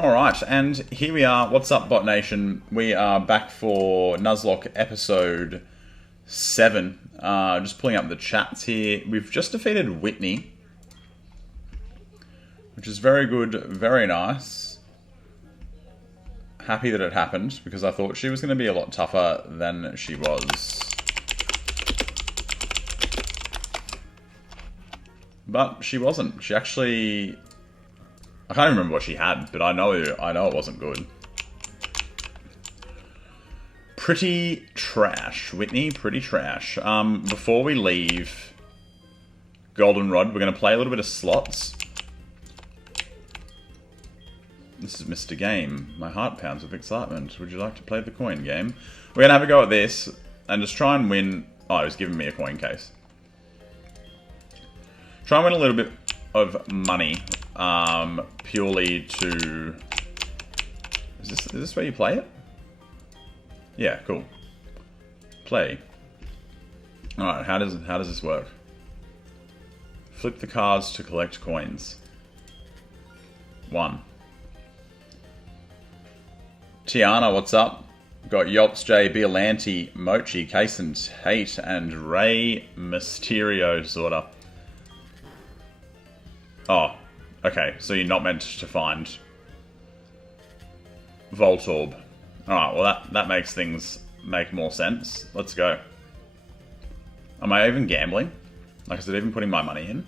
Alright, and here we are. What's up, Bot Nation? We are back for Nuzlocke episode 7. Just pulling up the chats here. We've just defeated Whitney, which is very good, very nice. Happy that it happened, because I thought she was going to be a lot tougher than she was. But she wasn't. She actually... I can't even remember what she had, but I know it wasn't good. Pretty trash, Whitney. Pretty trash. Before we leave Goldenrod, we're going to play a little bit of slots. This is Mr. Game. My heart pounds with excitement. Would you like to play the coin game? We're going to have a go at this and just try and win. Oh, he was giving me a coin case. Try and win a little bit of money. Purely to... Is this where you play it? Yeah, cool. Play. Alright, how does this work? Flip the cards to collect coins. 1. Tiana, what's up? Got Yops, J, Biolante, Mochi, Casent, Hate, and Ray Mysterio, sorta. Oh, okay, so you're not meant to find Volt Orb. Alright, well that makes things make more sense. Let's go. Am I even gambling? Like, is it even putting my money in?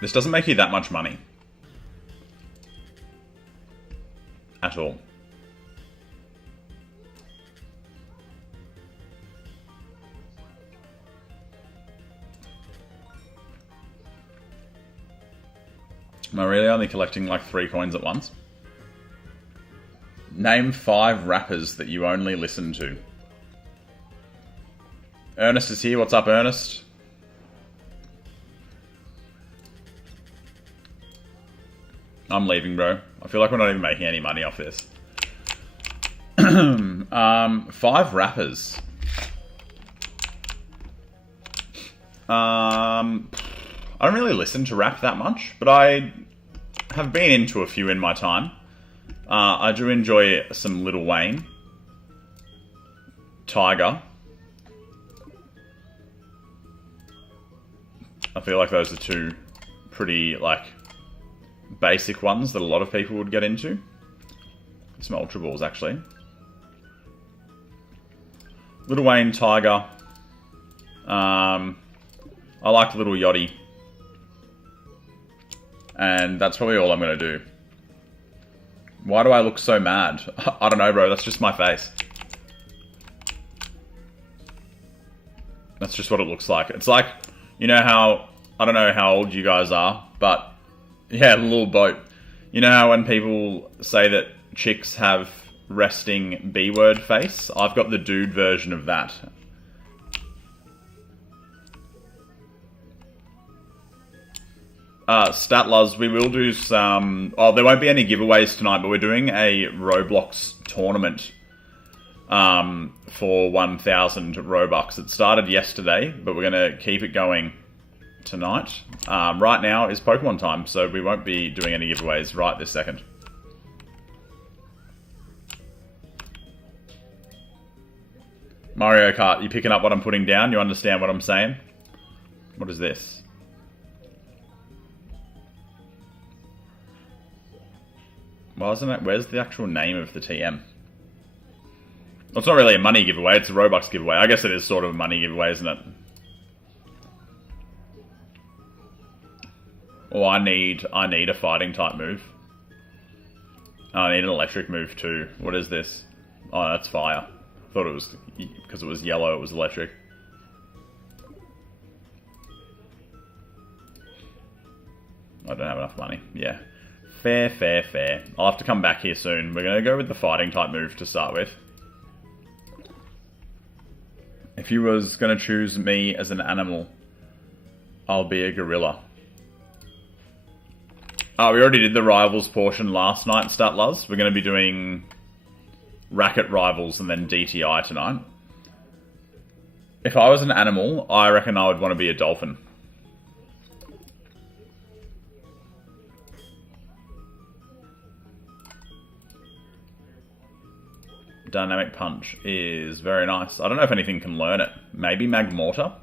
This doesn't make you that much money. At all. Am I really only collecting like 3 coins at once? Name 5 rappers that you only listen to. Ernest is here. What's up, Ernest? I'm leaving, bro. I feel like we're not even making any money off this. 5 rappers. I don't really listen to rap that much, but I have been into a few in my time. I do enjoy some Lil Wayne. Tiger. I feel like those are 2 pretty, like, basic ones that a lot of people would get into. Some Ultra Balls, actually. Lil Wayne, Tiger. I like Lil Yachty. And that's probably all I'm going to do. Why do I look so mad? I don't know, bro. That's just my face. That's just what it looks like. It's like, you know how... I don't know how old you guys are, but... Yeah, little boat. You know how when people say that chicks have resting B-word face? I've got the dude version of that. Statlers, we will do some... Oh, there won't be any giveaways tonight, but we're doing a Roblox tournament for 1,000 Robux. It started yesterday, but we're going to keep it going tonight. Right now is Pokemon time, so we won't be doing any giveaways right this second. Mario Kart, you picking up what I'm putting down? You understand what I'm saying? What is this? Well, isn't it? Where's the actual name of the TM? Well, it's not really a money giveaway, it's a Robux giveaway. I guess it is sort of a money giveaway, isn't it? Oh, I need a fighting type move. Oh, I need an electric move too. What is this? Oh, that's fire. I thought it was, because it was yellow, it was electric. I don't have enough money. Yeah. Fair, fair, fair. I'll have to come back here soon. We're going to go with the fighting type move to start with. If you was going to choose me as an animal, I'll be a gorilla. Oh, we already did the rivals portion last night, Statlers. We're going to be doing racket rivals and then DTI tonight. If I was an animal, I reckon I would want to be a dolphin. Dynamic Punch is very nice. I don't know if anything can learn it. Maybe Magmortar?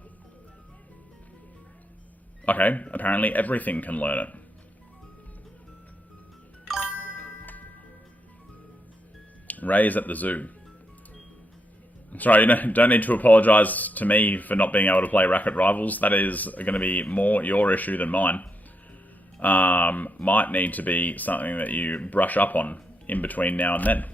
Okay, apparently everything can learn it. Ray's at the zoo. Sorry, you don't need to apologise to me for not being able to play Racket Rivals. That is going to be more your issue than mine. Might need to be something that you brush up on in between now and then.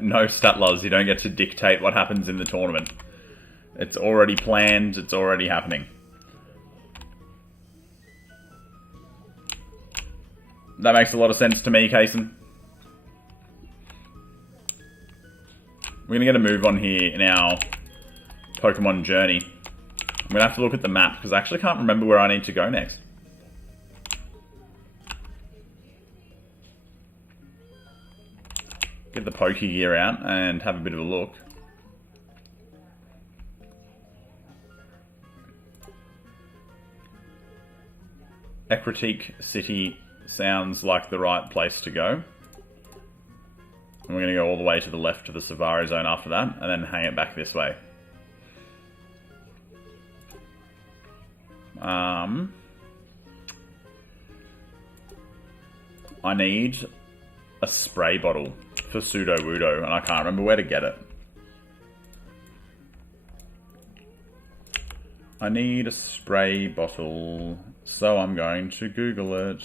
No, Statlers, you don't get to dictate what happens in the tournament. It's already planned, it's already happening. That makes a lot of sense to me, Kaysen. We're going to get a move on here in our Pokemon journey. I'm going to have to look at the map, because I actually can't remember where I need to go next. Get the Pokegear out and have a bit of a look. Ecruteak City sounds like the right place to go. And we're going to go all the way to the left to the Savari Zone after that, and then hang it back this way. I need a spray bottle for Sudowoodo, and I can't remember where to get it. I need a spray bottle, so I'm going to Google it.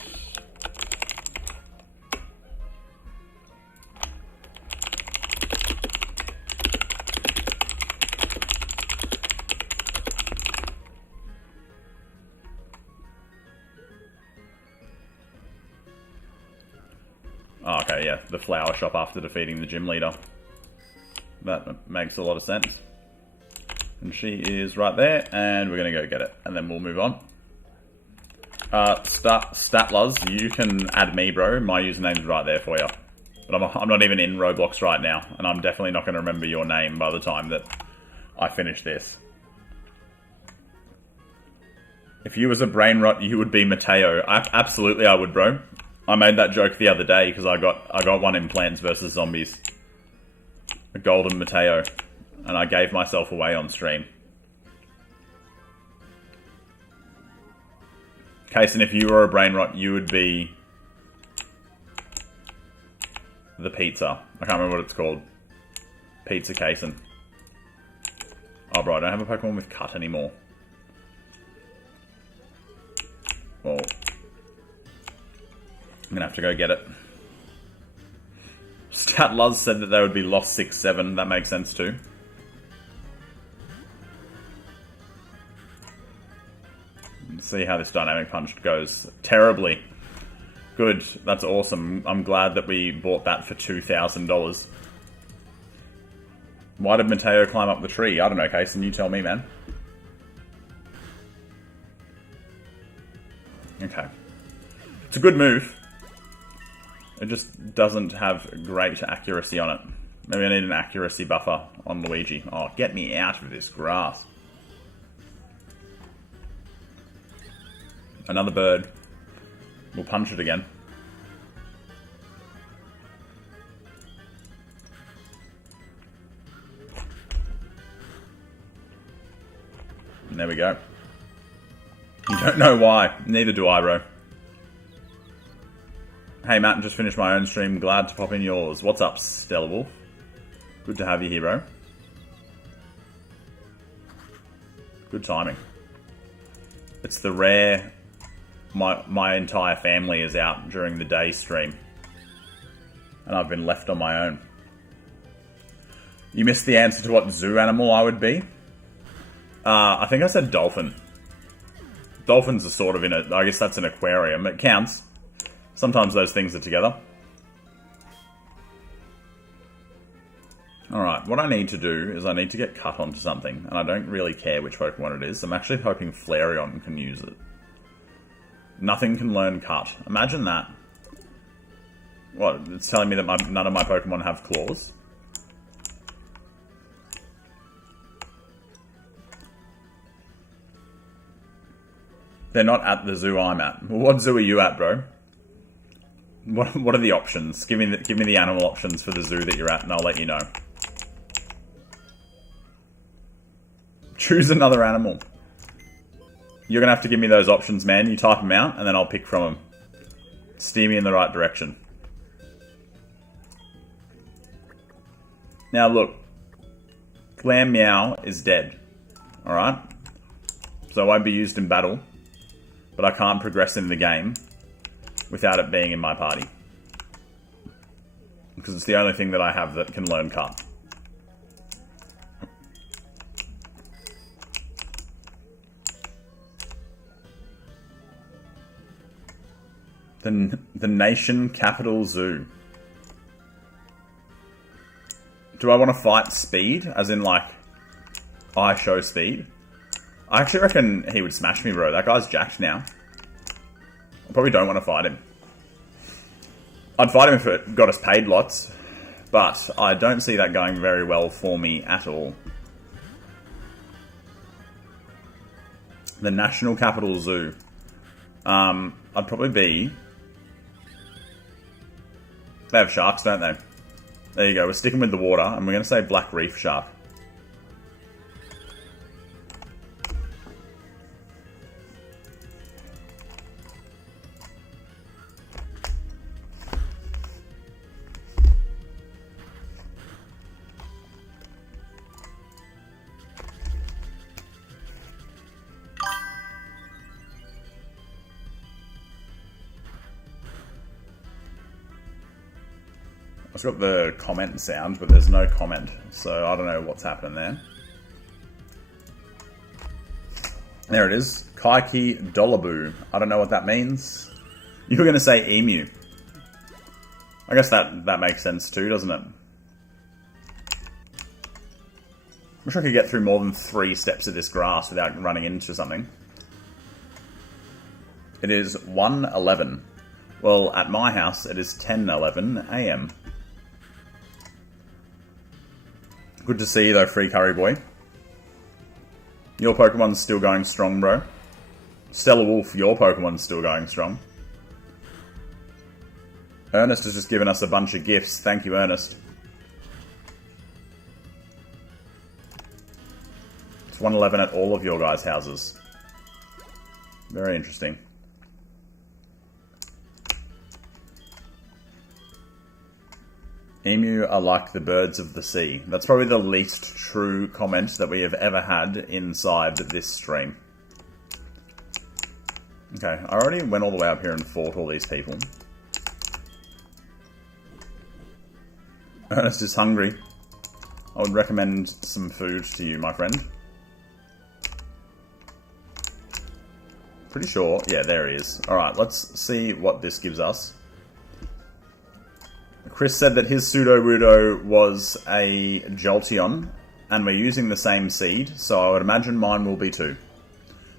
Oh, okay, yeah, the flower shop after defeating the gym leader. That makes a lot of sense. And she is right there, and we're going to go get it, and then we'll move on. Statlers, you can add me, bro. My username's right there for you. But I'm not even in Roblox right now, and I'm definitely not going to remember your name by the time that I finish this. If you was a brain rot, you would be Mateo. Absolutely, I would, bro. I made that joke the other day because I got one in Plants vs Zombies. A golden Mateo. And I gave myself away on stream. Kaysen, if you were a brain rot, you would be the pizza. I can't remember what it's called. Pizza Kaysen. Oh, bro, I don't have a Pokemon with cut anymore. Well, I'm gonna have to go get it. Statluz said that they would be lost 6-7. That makes sense too. Let's see how this Dynamic Punch goes. Terribly. Good. That's awesome. I'm glad that we bought that for $2,000. Why did Mateo climb up the tree? I don't know, Kaysen. You tell me, man. Okay. It's a good move. It just doesn't have great accuracy on it. Maybe I need an accuracy buffer on Luigi. Oh, get me out of this grass. Another bird. We'll punch it again. And there we go. You don't know why. Neither do I, bro. Hey Matt, just finished my own stream. Glad to pop in yours. What's up, Stella Wolf? Good to have you here, bro. Good timing. It's the rare... My entire family is out during the day stream. And I've been left on my own. You missed the answer to what zoo animal I would be? I think I said dolphin. Dolphins are sort of in a... I guess that's an aquarium. It counts. Sometimes those things are together. Alright, what I need to do is I need to get cut onto something. And I don't really care which Pokemon it is. I'm actually hoping Flareon can use it. Nothing can learn cut. Imagine that. What? It's telling me that none of my Pokemon have claws? They're not at the zoo I'm at. What zoo are you at, bro? What are the options? Give me the animal options for the zoo that you're at, and I'll let you know. Choose another animal. You're gonna have to give me those options, man. You type them out, and then I'll pick from them. Steer me in the right direction. Now look, Glam Meow is dead. Alright? So it won't be used in battle. But I can't progress in the game without it being in my party. Because it's the only thing that I have that can learn Cut. The Nation Capital Zoo. Do I want to fight Speed? As in, like, I show Speed? I actually reckon he would smash me, bro. That guy's jacked now. I probably don't want to fight him. I'd fight him if it got us paid lots. But I don't see that going very well for me at all. The National Capital Zoo. I'd probably be... They have sharks, don't they? There you go. We're sticking with the water, and we're going to say Black Reef Shark. I've got the comment sound, but there's no comment, so I don't know what's happening there. There it is. Kaiki Dollaboo. I don't know what that means. You were going to say emu. I guess that makes sense too, doesn't it? I wish I could get through more than 3 steps of this grass without running into something. It is 1:11. Well, at my house, it is 10:11 AM. Good to see you though, Free Curry Boy. Your Pokemon's still going strong, bro. Stellar Wolf, your Pokemon's still going strong. Ernest has just given us a bunch of gifts. Thank you, Ernest. It's 1:11 at all of your guys' houses. Very interesting. Emu are like the birds of the sea. That's probably the least true comment that we have ever had inside this stream. Okay, I already went all the way up here and fought all these people. Ernest is hungry. I would recommend some food to you, my friend. Pretty sure. Yeah, there he is. Alright, let's see what this gives us. Chris said that his Sudowoodo was a Jolteon, and we're using the same seed, so I would imagine mine will be too.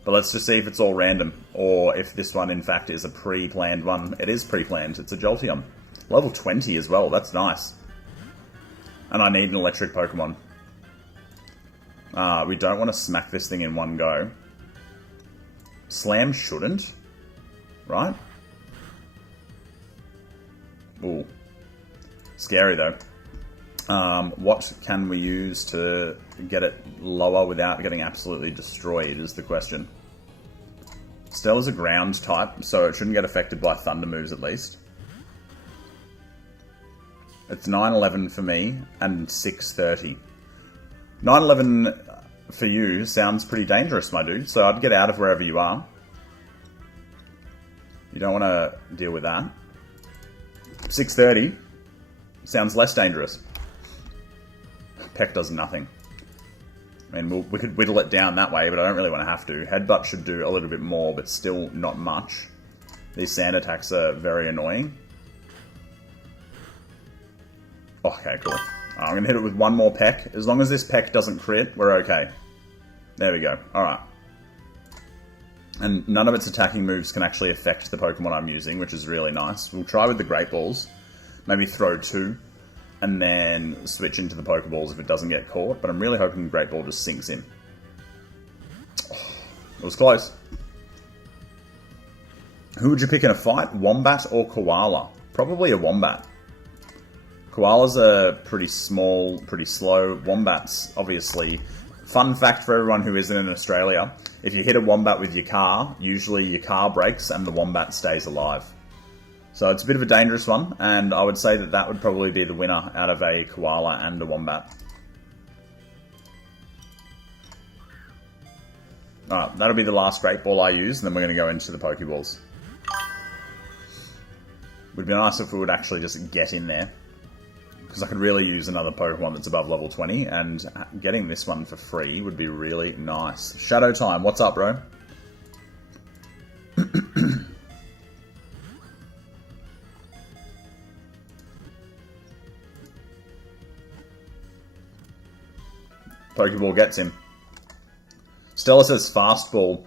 But let's just see if it's all random, or if this one in fact is a pre-planned one. It is pre-planned, it's a Jolteon. Level 20 as well, that's nice. And I need an electric Pokemon. We don't want to smack this thing in one go. Slam shouldn't, right? Ooh. Scary though. What can we use to get it lower without getting absolutely destroyed is the question. Stella's a ground type, so it shouldn't get affected by thunder moves at least. It's 9:11 for me and 6:30. 9:11 for you sounds pretty dangerous, my dude, so I'd get out of wherever you are. You don't want to deal with that. 6:30 sounds less dangerous. Peck does nothing. I mean, we could whittle it down that way, but I don't really want to have to. Headbutt should do a little bit more, but still not much. These sand attacks are very annoying. Okay, cool. I'm going to hit it with one more peck. As long as this peck doesn't crit, we're okay. There we go. Alright. And none of its attacking moves can actually affect the Pokemon I'm using, which is really nice. We'll try with the Great Balls. maybe throw 2, and then switch into the Pokeballs if it doesn't get caught. But I'm really hoping the Great Ball just sinks in. Oh, it was close. Who would you pick in a fight? Wombat or Koala? Probably a Wombat. Koalas are pretty small, pretty slow. Wombats, obviously. Fun fact for everyone who isn't in Australia, if you hit a Wombat with your car, usually your car breaks and the Wombat stays alive. So it's a bit of a dangerous one, and I would say that that would probably be the winner out of a Koala and a Wombat. Alright, that'll be the last Great Ball I use, and then we're going to go into the Pokeballs. Would be nice if we would actually just get in there, because I could really use another Pokemon that's above level 20, and getting this one for free would be really nice. Shadow Time, what's up, bro? Pokeball gets him. Stella says Fastball.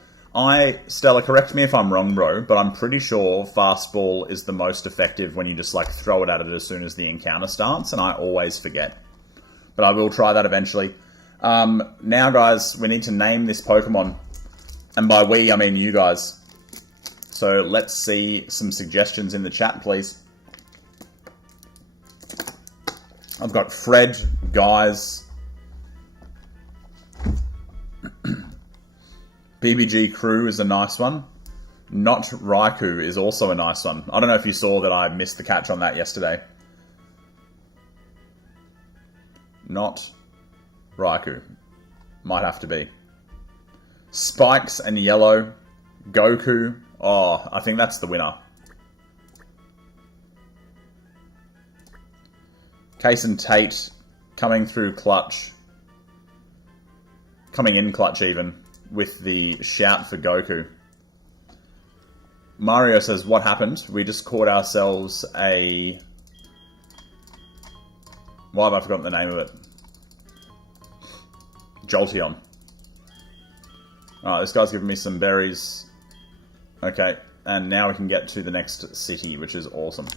Stella, correct me if I'm wrong, bro, but I'm pretty sure Fastball is the most effective when you just, like, throw it at it as soon as the encounter starts, and I always forget. But I will try that eventually. Now, guys, we need to name this Pokemon. And by we, I mean you guys. So let's see some suggestions in the chat, please. I've got Fred, Guys, BBG Crew is a nice one. Not Raikou is also a nice one. I don't know if you saw that I missed the catch on that yesterday. Not Raikou. Might have to be. Spikes and Yellow. Goku. Oh, I think that's the winner. Case and Tate coming through clutch. Coming in clutch even. With the shout for Goku. Mario says, what happened? We just caught ourselves a... Why have I forgotten the name of it? Jolteon. Alright, this guy's giving me some berries. Okay, and now we can get to the next city, which is awesome.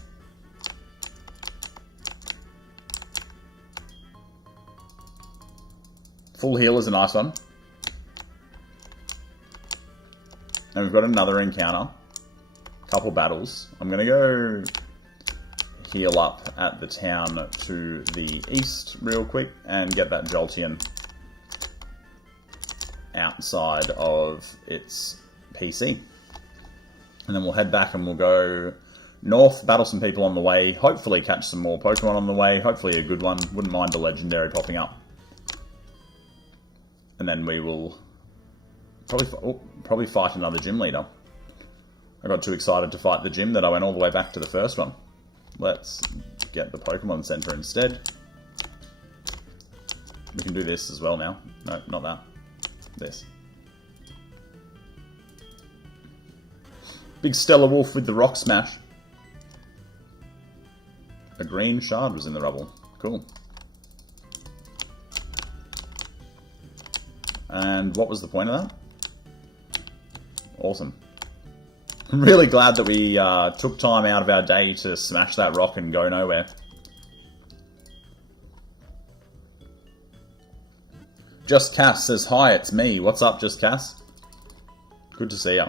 Full heal is a nice one. And we've got another encounter. Couple battles. I'm going to go heal up at the town to the east real quick and get that Jolteon outside of its PC. And then we'll head back and we'll go north, battle some people on the way, hopefully catch some more Pokemon on the way, hopefully a good one. Wouldn't mind a legendary popping up. And then we will... Probably fight another gym leader. I got too excited to fight the gym that I went all the way back to the first one. Let's get the Pokemon Center instead. We can do this as well now. No, not that. This. Big Stellar Wolf with the Rock Smash. A green shard was in the rubble. Cool. And what was the point of that? Awesome. I'm really glad that we took time out of our day to smash that rock and go nowhere. Just Cass says, hi, it's me. What's up, Just Cass? Good to see ya.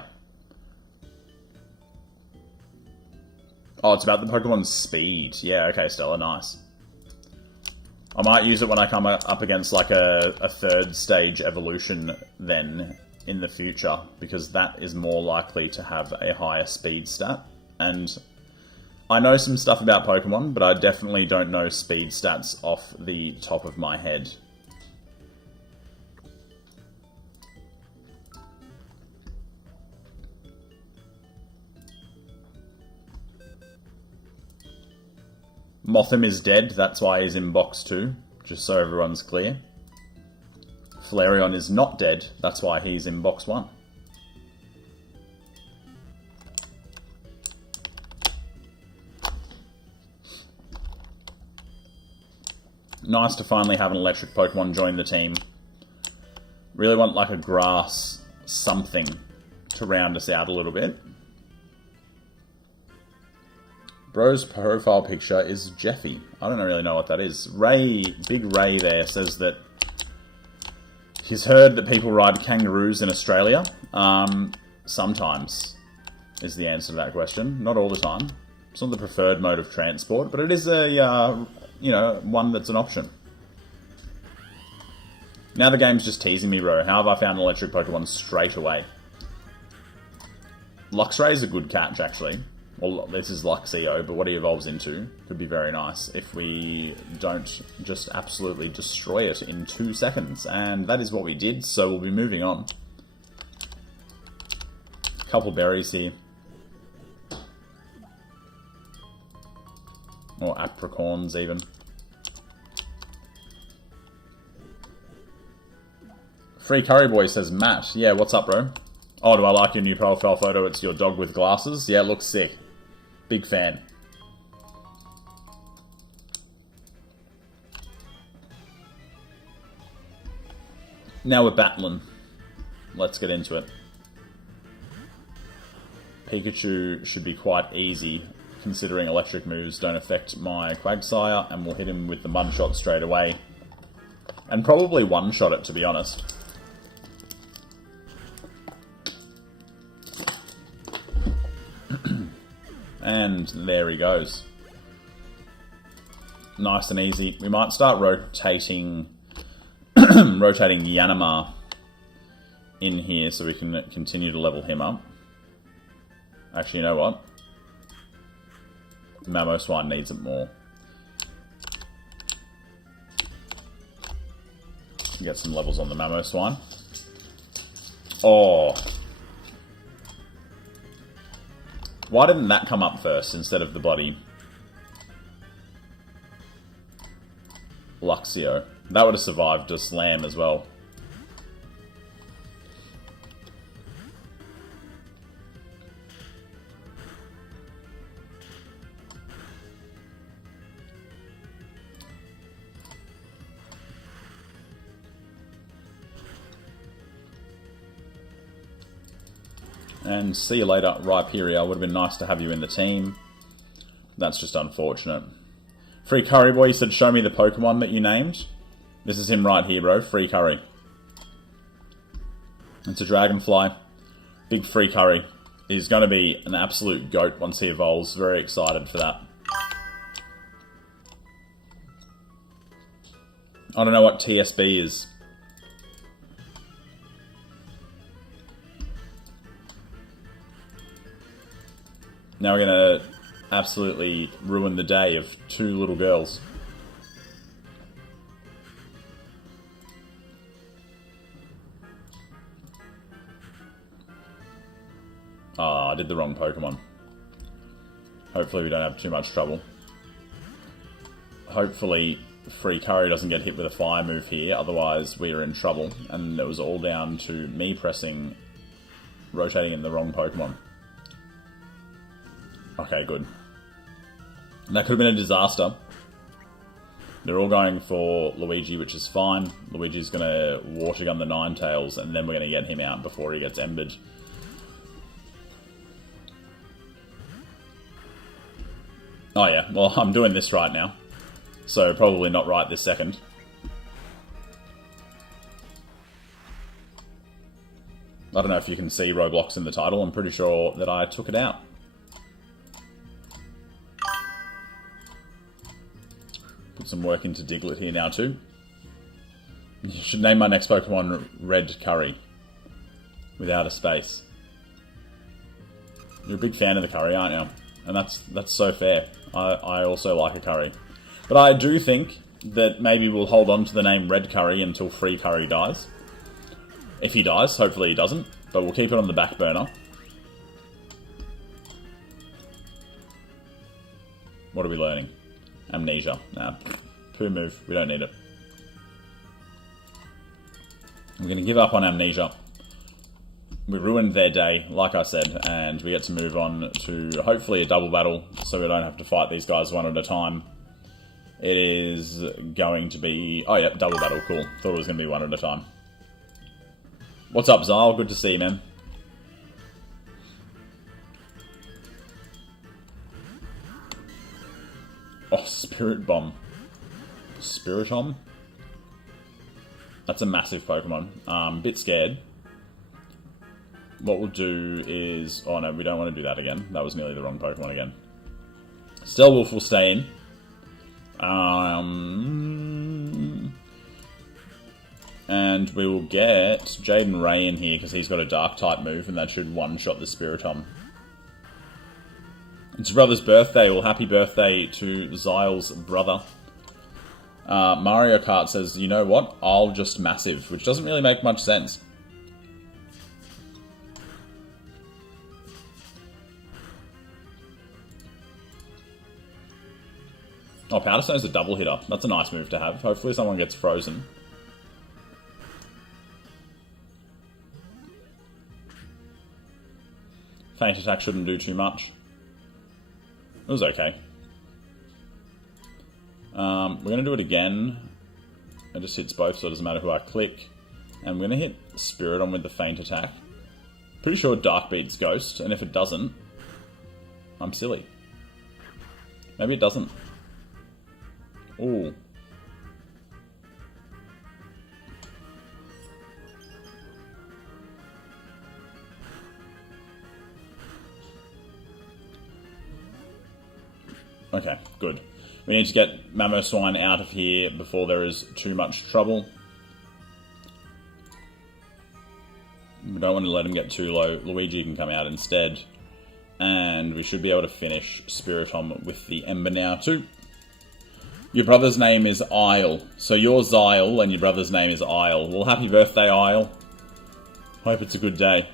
Oh, it's about the Pokemon's speed. Yeah, okay, Stella, nice. I might use it when I come up against like a third stage evolution then in the future, because that is more likely to have a higher speed stat. And I know some stuff about Pokemon, but I definitely don't know speed stats off the top of my head. Mothim is dead, that's why he's in box 2, just so everyone's clear. Flareon is not dead, that's why he's in box 1. Nice to finally have an electric Pokemon join the team. Really want like a grass something to round us out a little bit. Bro's profile picture is Jeffy. I don't really know what that is. Ray, Big Ray there, says that he's heard that people ride kangaroos in Australia. Sometimes is the answer to that question. Not all the time. It's not the preferred mode of transport, but it is a, you know, one that's an option. Now the game's just teasing me, bro. How have I found an electric Pokemon straight away? Luxray is a good catch, actually. Well, this is Luxio, but what he evolves into could be very nice if we don't just absolutely destroy it in 2 seconds. And that is what we did, so we'll be moving on. Couple berries here. Or apricorns, even. Free Curry Boy says, Matt, yeah, what's up, bro? Oh, do I like your new profile photo? It's your dog with glasses? Yeah, it looks sick. Big fan. Now we're battling. Let's get into it. Pikachu should be quite easy, considering electric moves don't affect my Quagsire, and we'll hit him with the Mud Shot straight away. And probably one-shot it, to be honest. And there he goes. Nice and easy. We might start rotating rotating Yanma in here so we can continue to level him up. Actually, you know what? Mamoswine needs it more. Get some levels on the Mamoswine. Oh. Why didn't that come up first instead of the bloody Luxio? That would have survived a slam as well. And see you later, Rhyperior. Would have been nice to have you in the team. That's just unfortunate. Free Curry Boy said, show me the Pokemon that you named. This is him right here, bro. Free Curry. It's a Dragonfly. Big Free Curry. He's going to be an absolute goat once he evolves. Very excited for that. I don't know what TSB is. Now we're going to absolutely ruin the day of 2 little girls. Ah, I did the wrong Pokemon. Hopefully we don't have too much trouble. Hopefully Free Curry doesn't get hit with a fire move here, otherwise we are in trouble. And it was all down to me rotating in the wrong Pokemon. Okay, good. That could have been a disaster. They're all going for Luigi, which is fine. Luigi's going to Water Gun the Ninetales, and then we're going to get him out before he gets embered. Oh yeah, well, I'm doing this right now. So probably not right this second. I don't know if you can see Roblox in the title. I'm pretty sure that I took it out. Put some work into Diglett here now too. You should name my next Pokemon Red Curry. Without a space. You're a big fan of the curry, aren't you? And that's so fair. I also like a curry. But I do think that maybe we'll hold on to the name Red Curry until Free Curry dies. If he dies, hopefully he doesn't. But we'll keep it on the back burner. What are we learning? Amnesia. Nah, poo move. We don't need it. We're going to give up on Amnesia. We ruined their day, like I said, and we get to move on to hopefully a double battle, so we don't have to fight these guys one at a time. It is going to be... Oh, yeah, double battle. Cool. Thought it was going to be one at a time. What's up, Zal? Good to see you, man. Spirit Bomb. Spiritomb? That's a massive Pokemon. Bit scared. What we'll do is... Oh no, we don't want to do that again. That was nearly the wrong Pokemon again. Steelwolf will stay in. And we will get Jaden Ray in here because he's got a Dark-type move and that should one-shot the Spiritomb. It's your brother's birthday. Well, happy birthday to Zyle's brother. Mario Kart says, you know what? I'll just massive, which doesn't really make much sense. Oh, Powder Stone's a double hitter. That's a nice move to have. Hopefully someone gets frozen. Feint Attack shouldn't do too much. It was okay. We're going to do it again. It just hits both, so it doesn't matter who I click. And we're going to hit Spiritomb with the Feint Attack. Pretty sure Dark beats Ghost, and if it doesn't, I'm silly. Maybe it doesn't. Ooh. Okay, good. We need to get Mamoswine out of here before there is too much trouble. We don't want to let him get too low. Luigi can come out instead. And we should be able to finish Spiritomb with the Ember now too. Your brother's name is Isle. So you're Zyle and your brother's name is Isle. Well, happy birthday, Isle. Hope it's a good day.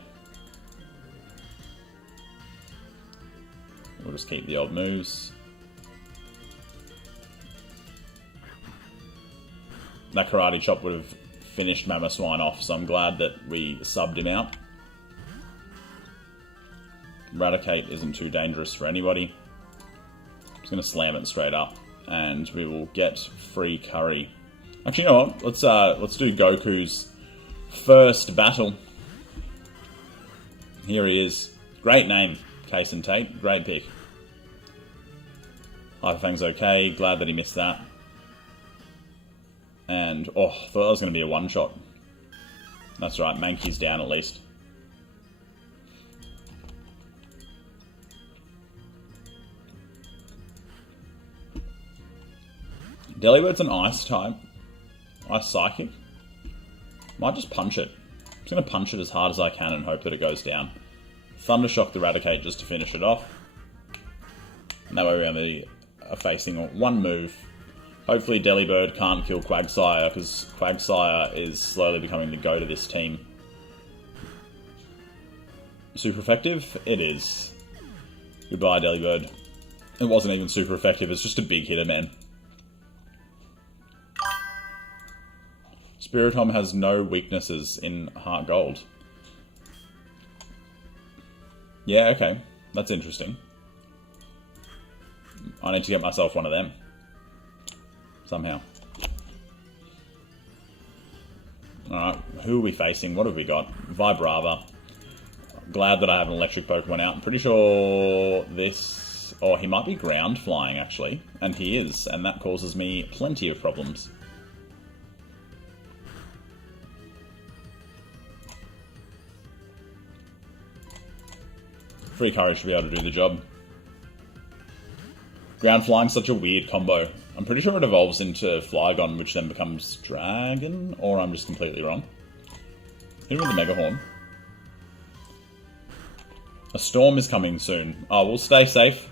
We'll just keep the old moves. That Karate Chop would have finished Mamoswine off, so I'm glad that we subbed him out. Raticate isn't too dangerous for anybody. I'm just going to slam it straight up, and we will get free curry. Actually, you know what? Let's do Goku's first battle. Here he is. Great name, Case and Tate. Great pick. Hyperfang's okay. Glad that he missed that. And, oh, I thought that was going to be a one-shot. That's right, Mankey's down at least. Delibird's an ice type. Ice Psychic. Might just punch it. I'm just going to punch it as hard as I can and hope that it goes down. Thundershock the Raticate just to finish it off. And that way we only are facing one move. Hopefully Delibird can't kill Quagsire, because Quagsire is slowly becoming the go to this team. Super effective? It is. Goodbye, Delibird. It wasn't even super effective, it's just a big hitter, man. Spiritomb has no weaknesses in Heart Gold. Yeah, okay. That's interesting. I need to get myself one of them. Somehow. Alright, who are we facing? What have we got? Vibrava. Glad that I have an electric Pokemon out. I'm pretty sure this... Oh, he might be ground flying, actually. And he is, and that causes me plenty of problems. Free Courage should be able to do the job. Ground flying's such a weird combo. I'm pretty sure it evolves into Flygon, which then becomes Dragon, or I'm just completely wrong. Hit him with the Mega Horn. A storm is coming soon. Oh, we'll stay safe.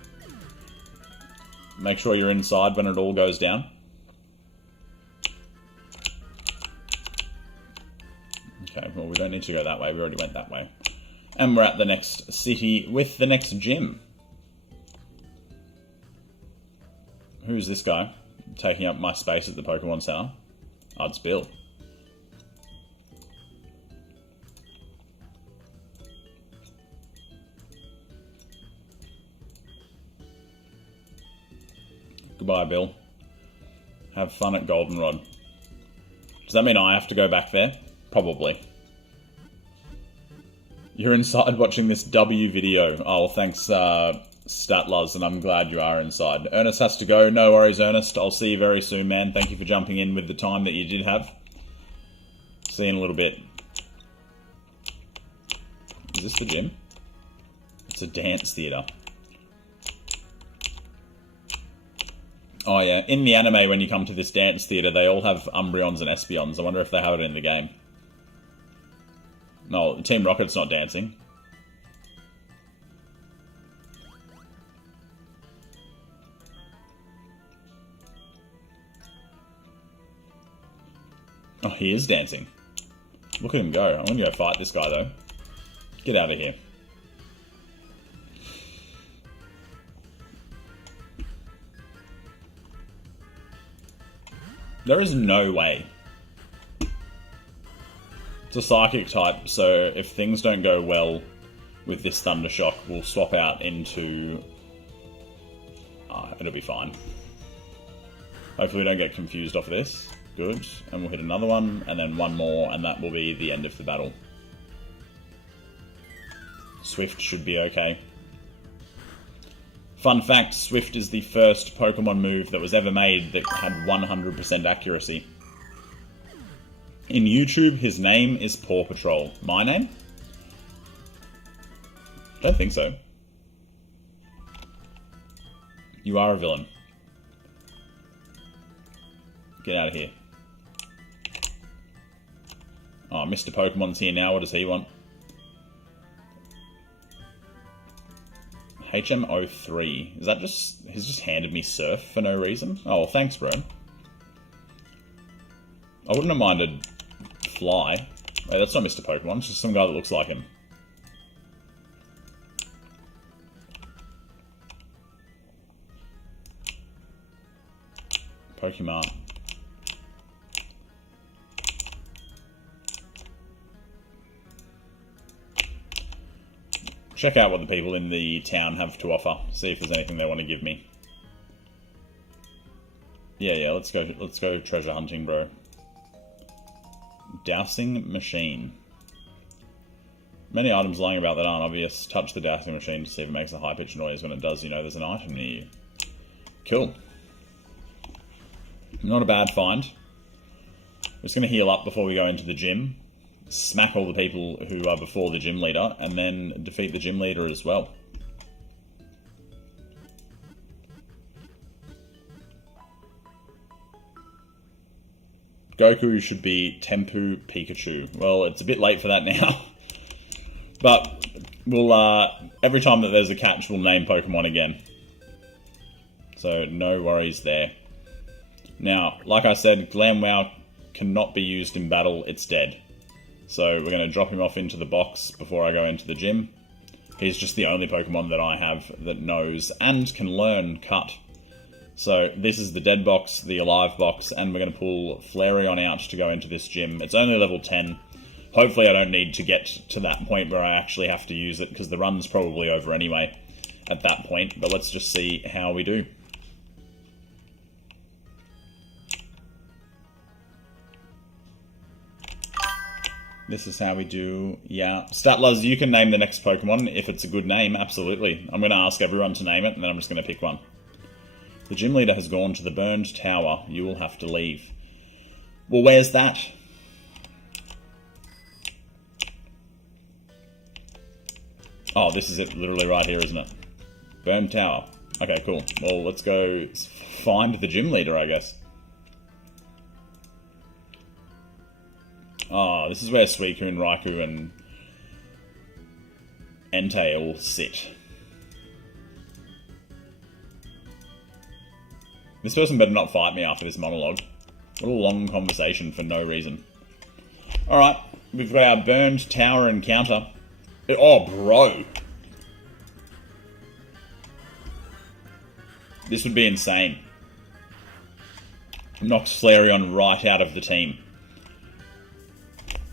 Make sure you're inside when it all goes down. Okay, well we don't need to go that way, we already went that way. And we're at the next city with the next gym. Who's this guy taking up my space at the Pokemon Center? Oh, it's Bill. Goodbye, Bill. Have fun at Goldenrod. Does that mean I have to go back there? Probably. You're inside watching this W video. Oh, thanks, Statlers, and I'm glad you are inside. Ernest has to go. No worries, Ernest. I'll see you very soon, man. Thank you for jumping in with the time that you did have. See you in a little bit. Is this the gym? It's a dance theatre. Oh yeah, in the anime when you come to this dance theatre, they all have Umbreons and Espeons. I wonder if they have it in the game. No, Team Rocket's not dancing. Oh, he is dancing. Look at him go. I want to go fight this guy though. Get out of here. There is no way. It's a psychic type, so if things don't go well with this Thunder Shock, we'll swap out into... it'll be fine. Hopefully we don't get confused off this. Good. And we'll hit another one, and then one more, and that will be the end of the battle. Swift should be okay. Fun fact, Swift is the first Pokemon move that was ever made that had 100% accuracy. In YouTube, his name is Paw Patrol. My name? I don't think so. You are a villain. Get out of here. Oh, Mr. Pokemon's here now. What does he want? HM03. Is that just... He's just handed me Surf for no reason? Oh, well, thanks, bro. I wouldn't have minded Fly. Hey, that's not Mr. Pokemon. It's just some guy that looks like him. Pokemon. Check out what the people in the town have to offer. See if there's anything they want to give me. Yeah, let's go treasure hunting, bro. Dowsing machine. Many items lying about that aren't obvious. Touch the dowsing machine to see if it makes a high-pitched noise. When it does, you know there's an item near you. Cool. Not a bad find. We're just going to heal up before we go into the gym. Smack all the people who are before the gym leader, and then defeat the gym leader as well. Goku should be Tempu Pikachu. Well, it's a bit late for that now. But we'll, every time that there's a catch, we'll name Pokemon again. So, no worries there. Now, like I said, Glamwow cannot be used in battle, it's dead. So we're going to drop him off into the box before I go into the gym. He's just the only Pokemon that I have that knows and can learn Cut. So this is the dead box, the alive box, and we're going to pull Flareon out to go into this gym. It's only level 10. Hopefully I don't need to get to that point where I actually have to use it, because the run's probably over anyway at that point. But let's just see how we do. This is how we do, yeah. Statlers, you can name the next Pokemon if it's a good name, absolutely. I'm going to ask everyone to name it, and then I'm just going to pick one. The gym leader has gone to the burned tower. You will have to leave. Well, where's that? Oh, this is it, literally right here, isn't it? Burned tower. Okay, cool. Well, let's go find the gym leader, I guess. Oh, this is where Suicune, Raikou, and Entei all sit. This person better not fight me after this monologue. What a long conversation for no reason. Alright, we've got our burned tower encounter. Oh, bro! This would be insane. Knocks Flareon right out of the team.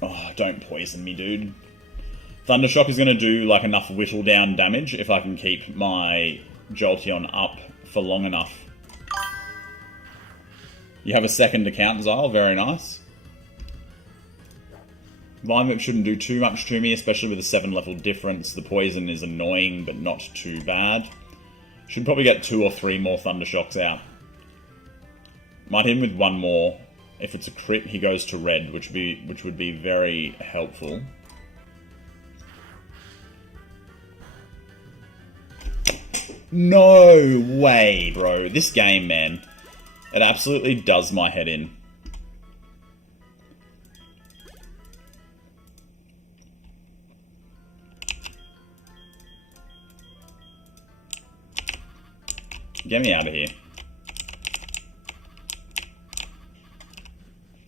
Oh, don't poison me, dude. Thundershock is going to do like enough whittle down damage if I can keep my Jolteon up for long enough. You have a second account, Zyle. Very nice. Vine Whip shouldn't do too much to me, especially with a 7 level difference. The poison is annoying, but not too bad. Should probably get 2 or 3 more Thunder Shocks out. Might hit him with 1 more. If it's a crit, he goes to red, which would be very helpful. No way, bro. This game, man. It absolutely does my head in. Get me out of here.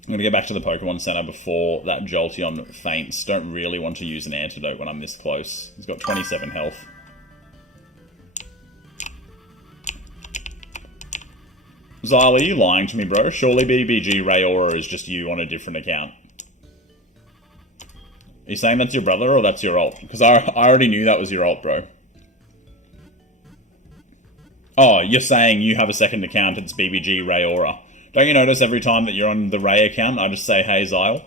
I'm going to get back to the Pokemon Center before that Jolteon faints. Don't really want to use an antidote when I'm this close. He's got 27 health. Zyle, are you lying to me, bro? Surely BBG Rayora is just you on a different account. Are you saying that's your brother or that's your alt? Because I already knew that was your alt, bro. Oh, you're saying you have a second account, it's BBG Rayora. Don't you notice every time that you're on the Ray account, I just say, hey, Zyle?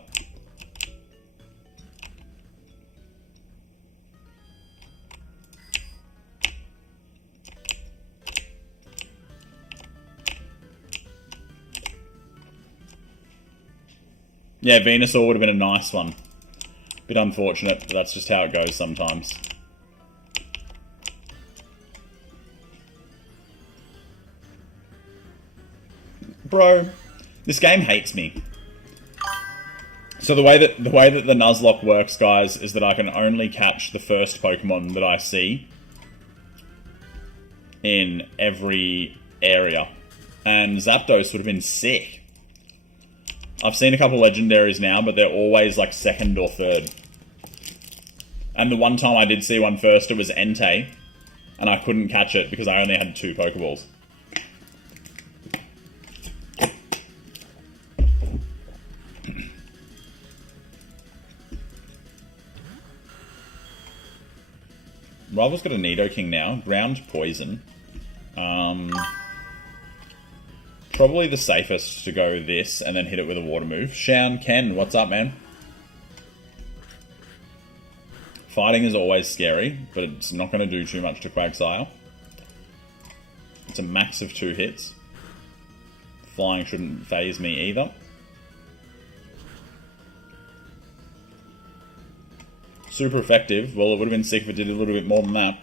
Yeah, Venusaur would have been a nice one. Bit unfortunate, but that's just how it goes sometimes. Bro, this game hates me. So the way that the Nuzlocke works, guys, is that I can only catch the first Pokemon that I see in every area. And Zapdos would have been sick. I've seen a couple legendaries now, but they're always like second or third. And the one time I did see one first, it was Entei, and I couldn't catch it because I only had 2 Pokeballs. Rival's got a Nidoking now. Ground Poison. Probably the safest to go this and then hit it with a water move. Shaun Ken, what's up, man? Fighting is always scary, but it's not going to do too much to Quagsire. It's a max of 2 hits. Flying shouldn't phase me either. Super effective. Well, it would have been sick if it did a little bit more than that.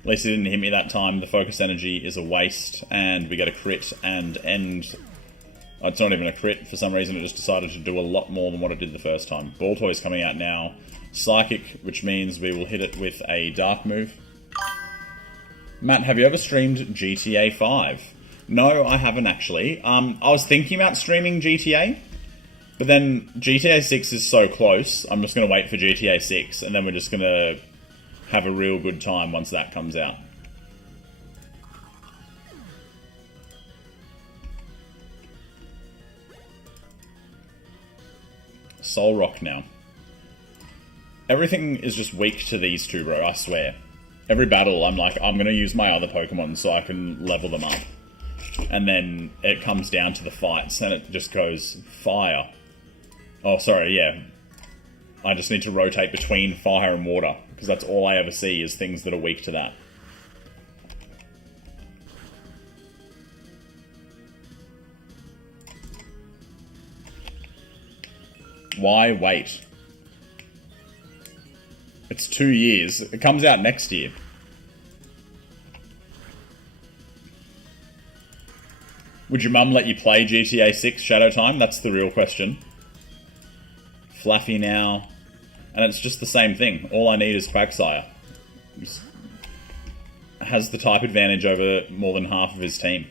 At least it didn't hit me that time. The focus energy is a waste, and we get a crit and end. Oh, it's not even a crit. For some reason, it just decided to do a lot more than what it did the first time. Baltoy's coming out now. Psychic, which means we will hit it with a dark move. Matt, have you ever streamed GTA 5? No, I haven't actually. I was thinking about streaming GTA, but then GTA 6 is so close. I'm just going to wait for GTA 6, and then we're just going to have a real good time once that comes out. Soul Rock now. Everything is just weak to these two, bro, I swear. Every battle, I'm like, I'm going to use my other Pokemon so I can level them up. And then it comes down to the fights, and it just goes fire. Oh, sorry, yeah. I just need to rotate between fire and water, because that's all I ever see is things that are weak to that. Why wait? It's 2 years. It comes out next year. Would your mum let you play GTA 6 Shadow Time? That's the real question. Fluffy now. And it's just the same thing. All I need is Quagsire. He has the type advantage over more than half of his team.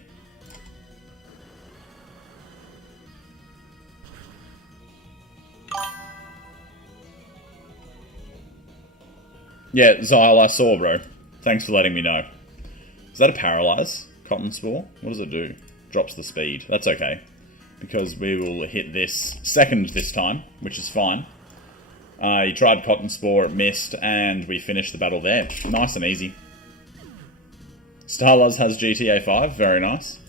Yeah, Zyle, I saw, bro. Thanks for letting me know. Is that a Paralyze? Cotton Spore? What does it do? Drops the speed. That's okay. Because we will hit this second this time, which is fine. He tried Cotton Spore, it missed, and we finished the battle there. Nice and easy. Starluz has GTA 5, very nice.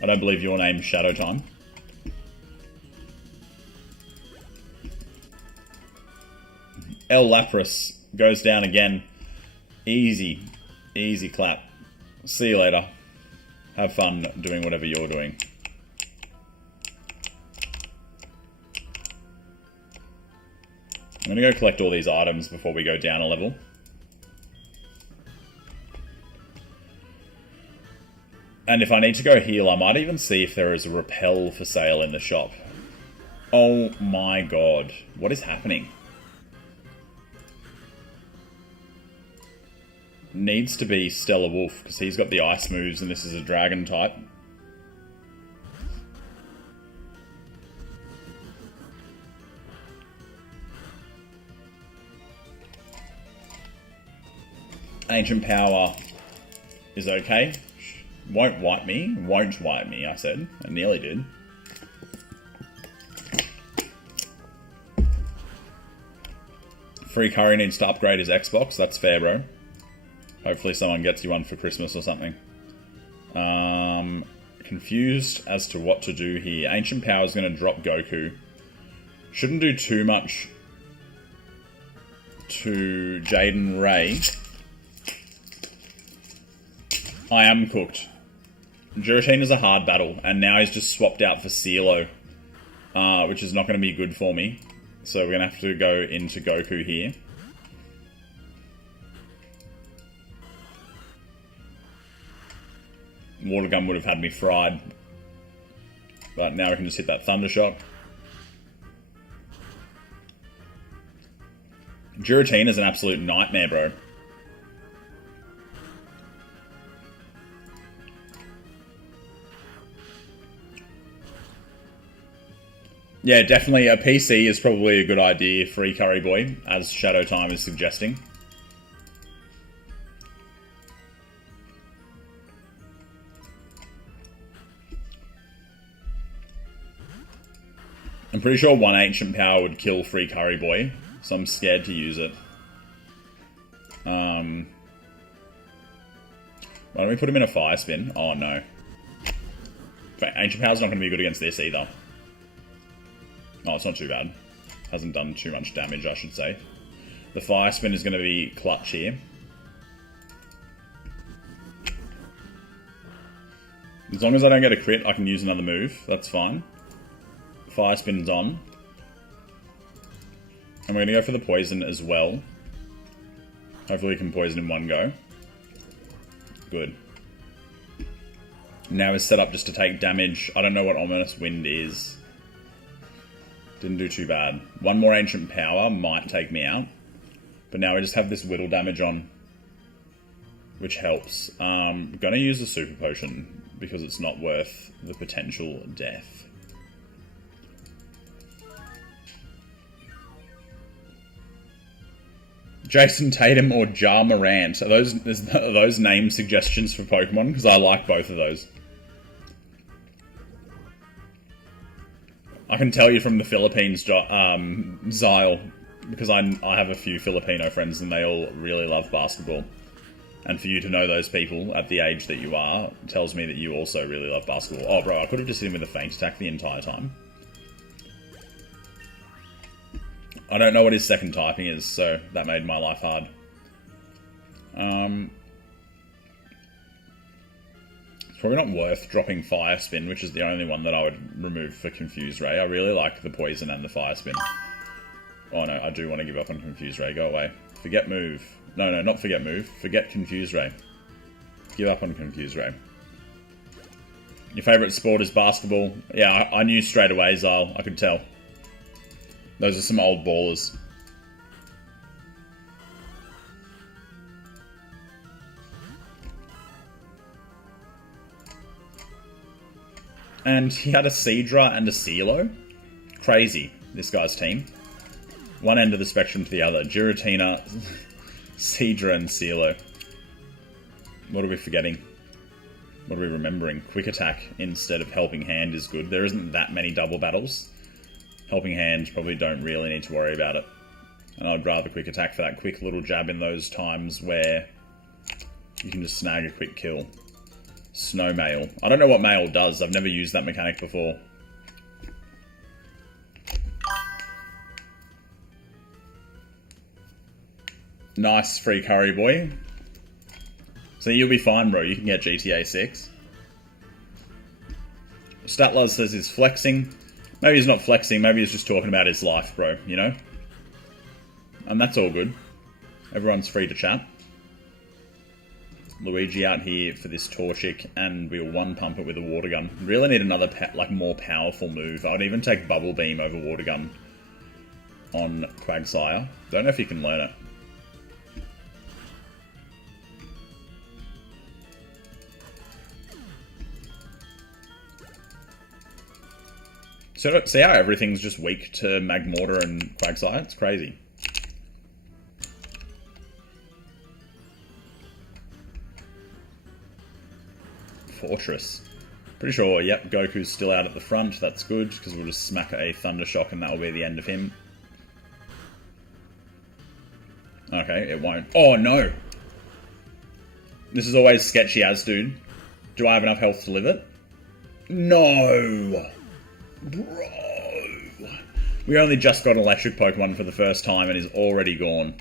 I don't believe your name's Shadow Time. El Lapras goes down again. Easy. Easy clap. See you later. Have fun doing whatever you're doing. I'm gonna go collect all these items before we go down a level. And if I need to go heal, I might even see if there is a repel for sale in the shop. Oh my god. What is happening? Needs to be Stellar Wolf, because he's got the ice moves and this is a dragon type. Ancient Power is okay. Won't wipe me. Won't wipe me, I said. I nearly did. Free Curry needs to upgrade his Xbox. That's fair, bro. Hopefully someone gets you one for Christmas or something. Confused as to what to do here. Ancient Power is going to drop Goku. Shouldn't do too much to Jaden Ray. I am cooked. Giratina's a hard battle, and now he's just swapped out for CeeLo, which is not going to be good for me. So we're going to have to go into Goku here. Water Gun would have had me fried. But now we can just hit that Thunder Shock. Giratina's an absolute nightmare, bro. Yeah, definitely a PC is probably a good idea, Free Curry Boy, as Shadow Time is suggesting. I'm pretty sure one Ancient Power would kill Free Curry Boy, so I'm scared to use it. Why don't we put him in a Fire Spin? Oh no. Ancient Power's not going to be good against this either. Oh, it's not too bad. Hasn't done too much damage, I should say. The Fire Spin is going to be clutch here. As long as I don't get a crit, I can use another move. That's fine. Fire Spin's on. And we're going to go for the poison as well. Hopefully we can poison in one go. Good. Now is set up just to take damage. I don't know what Ominous Wind is. Didn't do too bad. One more Ancient Power might take me out. But now we just have this whittle damage on, which helps. I'm going to use a Super Potion because it's not worth the potential death. Jason Tatum or Ja Morant. Are those name suggestions for Pokemon? Because I like both of those. I can tell you from the Philippines, Zyle, because I have a few Filipino friends and they all really love basketball. And for you to know those people at the age that you are tells me that you also really love basketball. Oh, bro, I could have just hit him with a feint attack the entire time. I don't know what his second typing is, so that made my life hard. It's probably not worth dropping Fire Spin, which is the only one that I would remove for Confuse Ray. I really like the Poison and the Fire Spin. Oh no, I do want to give up on Confuse Ray. Go away. Forget Move. No, not Forget Move. Forget Confuse Ray. Give up on Confuse Ray. Your favourite sport is basketball? Yeah, I knew straight away, Zyle. I could tell. Those are some old ballers. And he had a Seadra and a CeeLo. Crazy, this guy's team. One end of the spectrum to the other. Giratina, Seadra and CeeLo. What are we forgetting? What are we remembering? Quick Attack instead of Helping Hand is good. There isn't that many double battles. Helping Hand, probably don't really need to worry about it. And I'd rather Quick Attack for that quick little jab in those times where you can just snag a quick kill. Snow Mail. I don't know what Mail does. I've never used that mechanic before. Nice, Free Curry Boy. So you'll be fine, bro. You can get GTA 6. Statluz says he's flexing. Maybe he's not flexing. Maybe he's just talking about his life, bro. You know? And that's all good. Everyone's free to chat. Luigi out here for this Torchic, and we'll one pump it with a water gun. Really need another more powerful move. I'd even take Bubble Beam over water gun on Quagsire. Don't know if you can learn it. So see how everything's just weak to Magmortar and Quagsire? It's crazy. Fortress. Pretty sure, yep, Goku's still out at the front. That's good, because we'll just smack a Thunder Shock and that will be the end of him. Okay, it won't. Oh, no! This is always sketchy as, dude. Do I have enough health to live it? No! Bro! We only just got an electric Pokemon for the first time and he's already gone.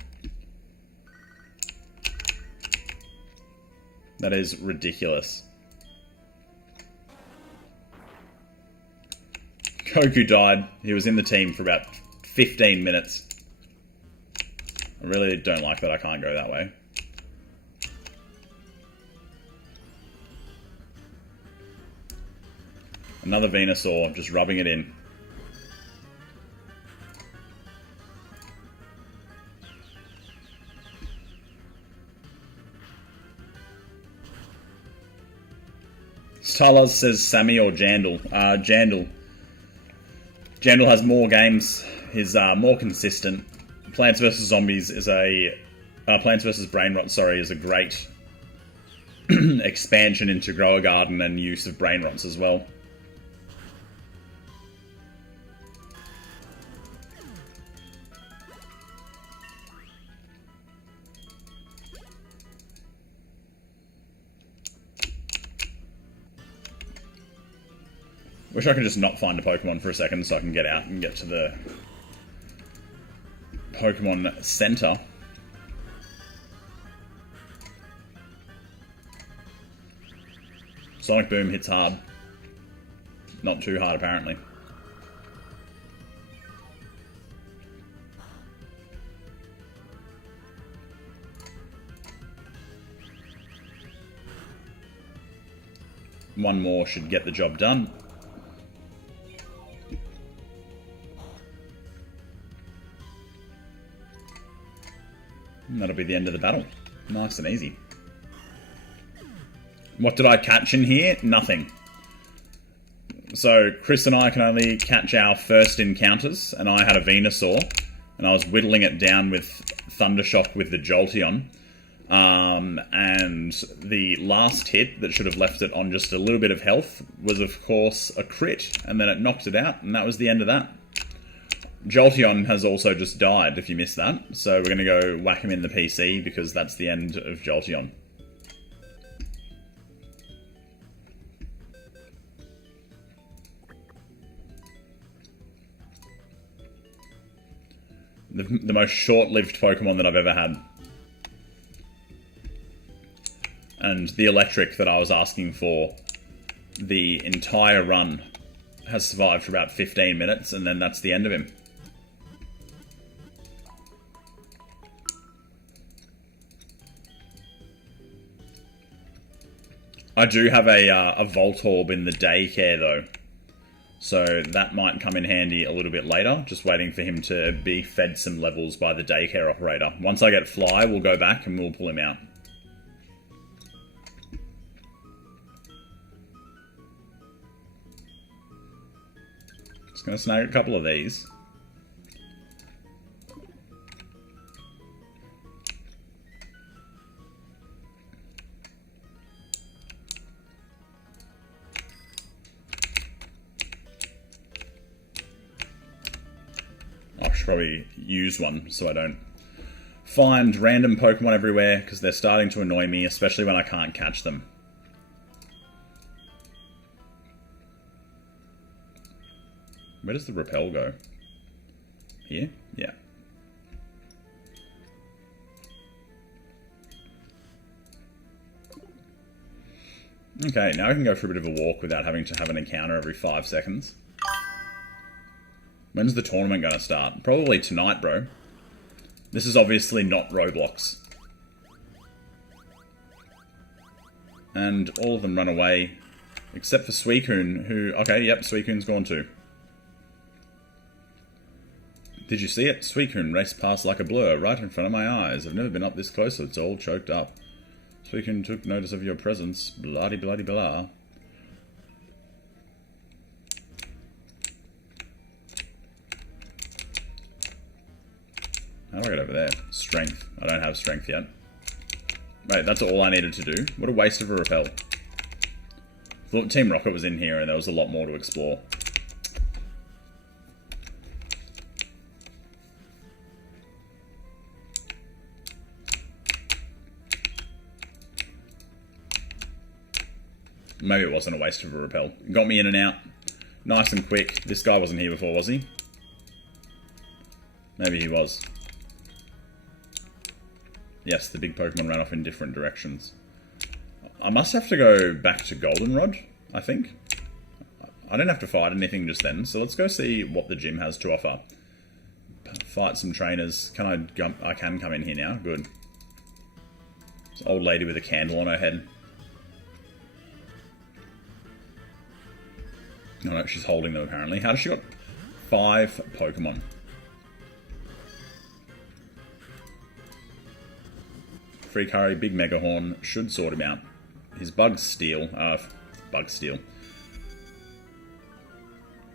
That is ridiculous. Goku died. He was in the team for about 15 minutes. I really don't like that I can't go that way. Another Venusaur, just rubbing it in. Starluz says Sammy or Jandal. Jandal. Jandal has more games, is more consistent. Plants vs. Zombies is a... Plants vs. Brainrot, sorry, is a great expansion into Grower Garden and use of Brainrots as well. Wish I could just not find a Pokemon for a second so I can get out and get to the Pokemon Center. Sonic Boom hits hard. Not too hard, apparently. One more should get the job done. And that'll be the end of the battle. Nice and easy. What did I catch in here? Nothing. So, Chris and I can only catch our first encounters, and I had a Venusaur, and I was whittling it down with Thundershock with the Jolteon. And the last hit that should have left it on just a little bit of health was, of course, a crit, and then it knocked it out, and that was the end of that. Jolteon has also just died, if you missed that, so we're going to go whack him in the PC, because that's the end of Jolteon. The most short-lived Pokemon that I've ever had. And the electric that I was asking for the entire run has survived for about 15 minutes, and then that's the end of him. I do have a Voltorb in the daycare though, so that might come in handy a little bit later, just waiting for him to be fed some levels by the daycare operator. Once I get Fly, we'll go back and we'll pull him out. Just going to snag a couple of these. I should probably use one so I don't find random Pokemon everywhere, because they're starting to annoy me, especially when I can't catch them. Where does the repel go? Here? Yeah. Okay, now we can go for a bit of a walk without having to have an encounter every 5 seconds. When's the tournament going to start? Probably tonight, bro. This is obviously not Roblox. And all of them run away, except for Suicune, who... Okay, yep, Suicune's gone too. Did you see it? Suicune raced past like a blur, right in front of my eyes. I've never been up this close, so it's all choked up. Suicune took notice of your presence. Bloody bloody blah. How do I get over there? Strength. I don't have strength yet. Wait, that's all I needed to do? What a waste of a repel. Thought Team Rocket was in here and there was a lot more to explore. Maybe it wasn't a waste of a repel. Got me in and out. Nice and quick. This guy wasn't here before, was he? Maybe he was. Yes, the big Pokemon ran off in different directions. I must have to go back to Goldenrod, I think. I didn't have to fight anything just then, so let's go see what the gym has to offer. Fight some trainers. I can come in here now. Good. This old lady with a candle on her head. Oh no, she's holding them apparently. How does she got 5 Pokemon? Free Curry, Big Megahorn, should sort him out. His Bug Steel,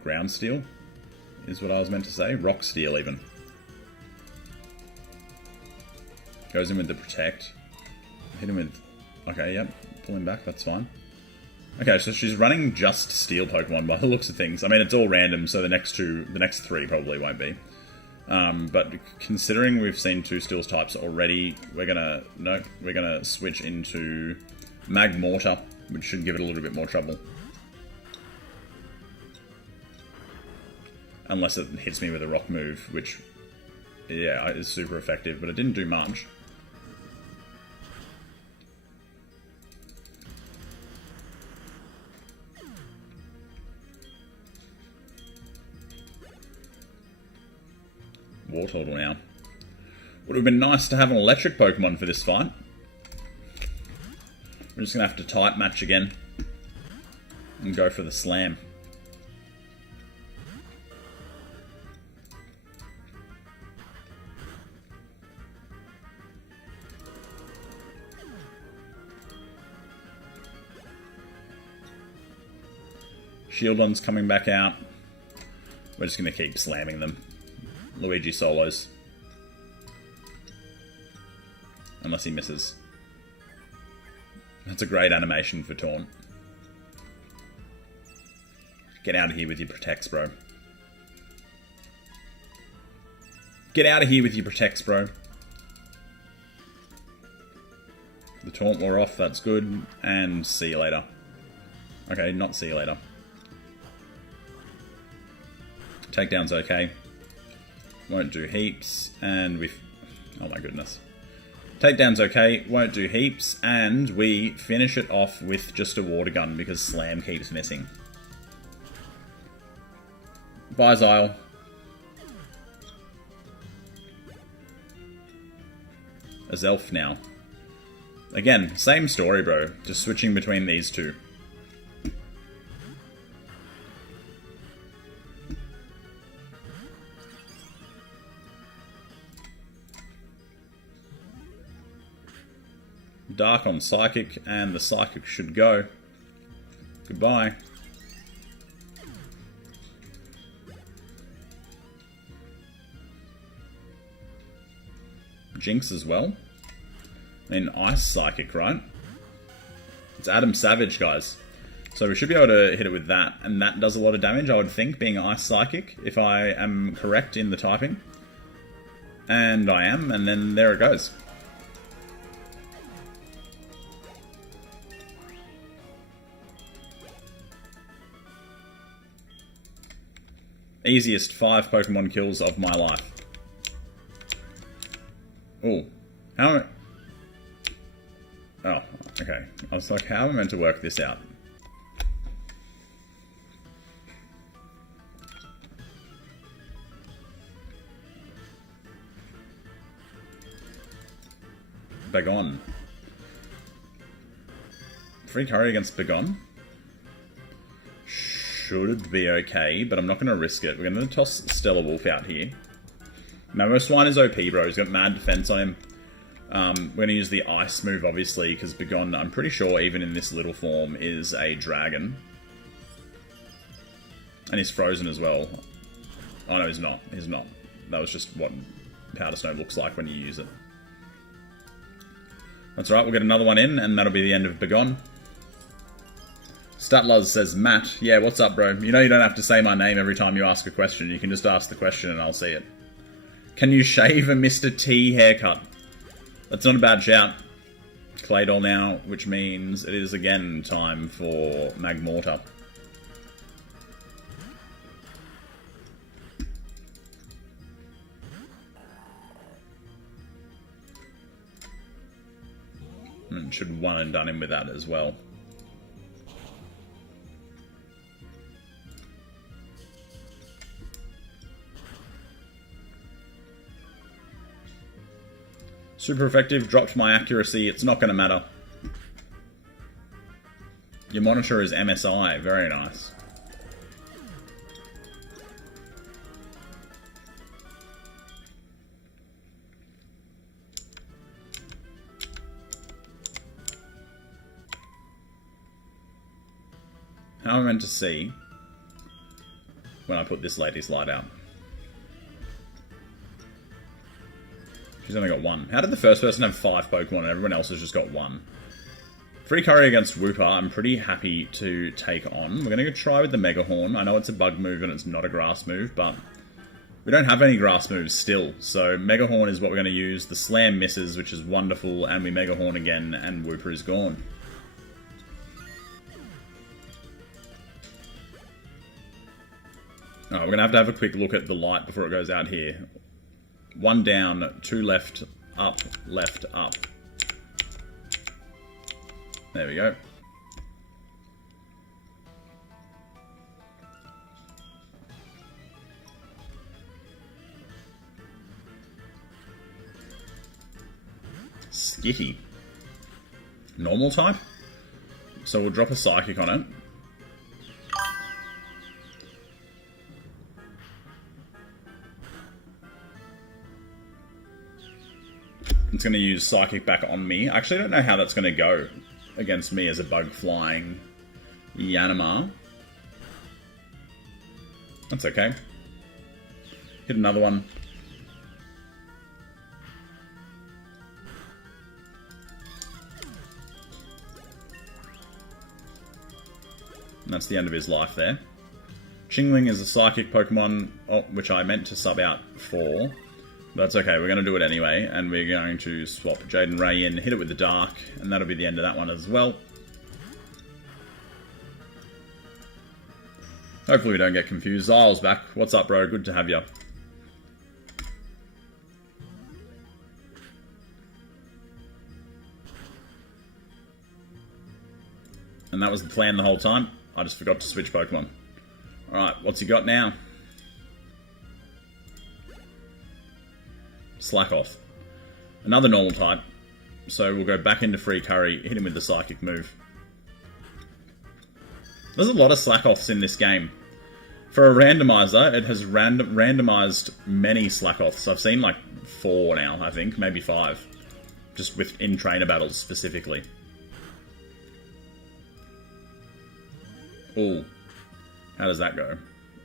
Ground Steel is what I was meant to say. Rock Steel even. Goes in with the Protect. Hit him with... Okay, yep. Pull him back, that's fine. Okay, so she's running just Steel Pokemon by the looks of things. I mean, it's all random, so the next 3 probably won't be. But considering we've seen 2 Steel's types already, we're gonna switch into Magmortar, which should give it a little bit more trouble. Unless it hits me with a rock move, which, yeah, is super effective, but it didn't do much. Wartortle now. Would have been nice to have an electric Pokemon for this fight. We're just going to have to type match again. And go for the slam. Shieldon's coming back out. We're just going to keep slamming them. Luigi solos. Unless he misses. That's a great animation for Taunt. Get out of here with your Protects, bro. Get out of here with your Protects, bro. The Taunt wore off, that's good. And see you later. Okay, not see you later. Takedown's okay. Won't do heaps, and we... Oh my goodness. Takedown's okay, won't do heaps, and we finish it off with just a water gun because Slam keeps missing. Bye, Zyle. A Zelf now. Again, same story, bro. Just switching between these two. Dark on Psychic, and the Psychic should go. Goodbye. Jinx as well. I mean, Ice Psychic, right? It's Adam Savage, guys. So we should be able to hit it with that, and that does a lot of damage, I would think, being Ice Psychic, if I am correct in the typing. And I am, and then there it goes. Easiest 5 Pokemon kills of my life. Oh. How... Oh. Okay, I was like, how am I meant to work this out? Bagon. Free curry against Bagon. Should be okay, but I'm not going to risk it. We're going to toss Stellar Wolf out here. Mammo Swine is OP, bro. He's got mad defense on him. We're going to use the Ice move, obviously, because Bagon, I'm pretty sure, even in this little form, is a dragon. And he's frozen as well. Oh, no, he's not. He's not. That was just what Powder Snow looks like when you use it. That's right, we'll get another one in, and that'll be the end of Bagon. Statluz says, Matt, yeah, what's up, bro? You know you don't have to say my name every time you ask a question. You can just ask the question and I'll see it. Can you shave a Mr. T haircut? That's not a bad shout. Claydol now, which means it is again time for Magmortar. And should one and done him with that as well. Super effective, dropped my accuracy, it's not going to matter. Your monitor is MSI, very nice. How am I meant to see when I put this lady's light out? She's only got one. How did the first person have 5 Pokemon and everyone else has just got 1? Free curry against Wooper, I'm pretty happy to take on. We're going to go try with the Mega Horn. I know it's a bug move and it's not a grass move, but we don't have any grass moves still. So Mega Horn is what we're going to use. The Slam misses, which is wonderful, and we Mega Horn again, and Wooper is gone. Oh, we're going to have a quick look at the light before it goes out here. 1 down, 2 left, up, left, up. There we go. Skitty. Normal type? So we'll drop a Psychic on it. It's going to use Psychic back on me. I actually don't know how that's going to go against me as a bug flying Yanma. That's okay. Hit another one. And that's the end of his life there. Chingling is a Psychic Pokemon, which I meant to sub out for. That's okay, we're going to do it anyway, and we're going to swap Jaden Ray in, hit it with the Dark, and that'll be the end of that one as well. Hopefully we don't get confused. Zyle's back. What's up, bro? Good to have you. And that was the plan the whole time. I just forgot to switch Pokemon. Alright, what's he got now? Slack off. Another normal type. So we'll go back into free curry, hit him with the Psychic move. There's a lot of slack offs in this game. For a randomizer, it has randomized many slack offs. I've seen like 4 now, I think, maybe 5. Just in trainer battles specifically. Ooh. How does that go?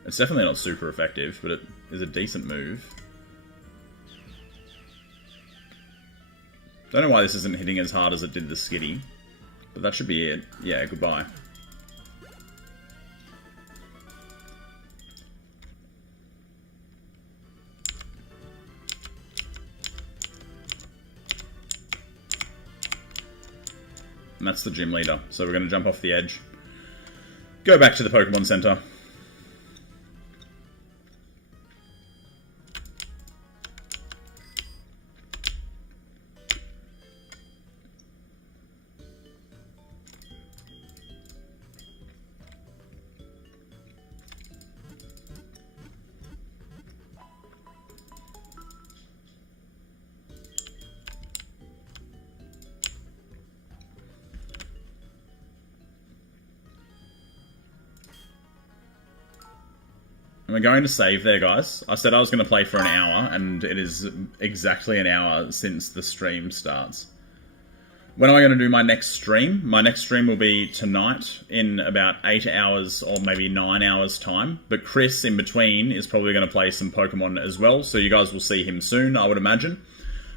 It's definitely not super effective, but it is a decent move. Don't know why this isn't hitting as hard as it did the Skitty. But that should be it. Yeah, goodbye. And that's the gym leader. So we're going to jump off the edge. Go back to the Pokemon Center. And we're going to save there, guys. I said I was going to play for an hour, and it is exactly an hour since the stream starts. When am I going to do my next stream? My next stream will be tonight in about 8 hours or maybe 9 hours time. But Chris, in between, is probably going to play some Pokemon as well. So you guys will see him soon, I would imagine.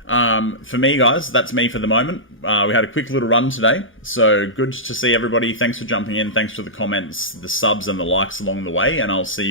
For me, guys, that's me for the moment. We had a quick little run today. So good to see everybody. Thanks for jumping in. Thanks for the comments, the subs, and the likes along the way. And I'll see you